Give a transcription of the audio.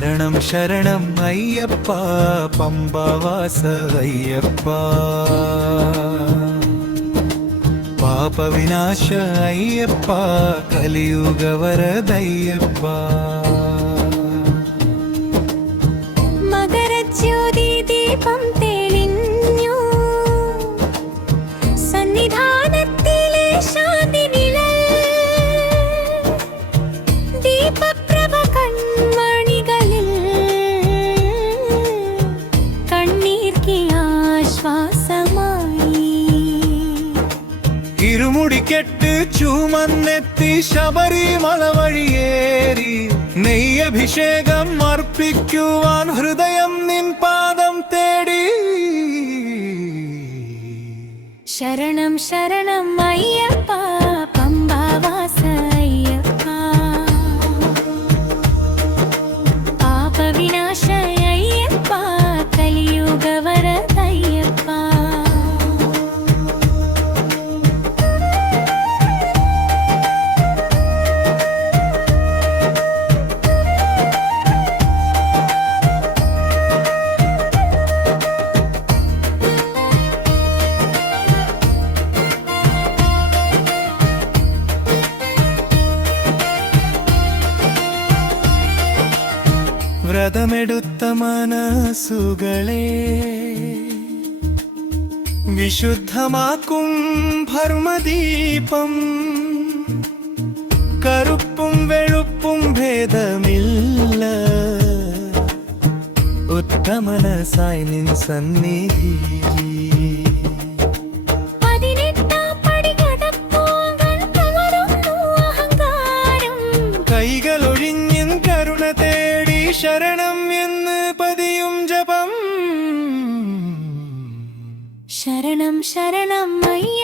ശരണം ശരണം അയ്യപ്പ പമ്പവാസ അയ്യപ്പ പാപവിനാശ അയ്യപ്പ കലിയുഗ വരദയ്യപ്പ മകരജ്യോതി ദീപം തെളിഞ്ഞു സന്നിധാനത്തിലെ ശാന്തി നിഴൽ ദീപപ്രഭ കൺമണികളിൽ കണ്ണീർക്കി ആശ്വാസമായി ഇരുമുടിക്കെട്ട് ചുമന്നെത്തി ശബരിമല വഴിയേറി നെയ്യഭിഷേകം അർപ്പിക്കുവാൻ ഹൃദയം നിൻ പാദം തേടി ശരണം ശരണം അയ്യപ്പ പമ്പവാസ അയ്യപ്പ പാപവിനാശ അയ്യപ്പ കലിയുഗ വരദയ്യപ്പ വ്രതമെടുത്ത മനസ്സുകളെ വിശുദ്ധമാക്കും ഭർമ്മദീപം കറുപ്പും വെളുപ്പും ഭേദമില്ല ഉത്തമനസായി നിൻ സന്നിധി കൈകളൊഴിഞ്ഞിൻ കരുണ തേടി ശരണം എന്ന് പതിയും ജപം ശരണം ശരണം അയ്യപ്പ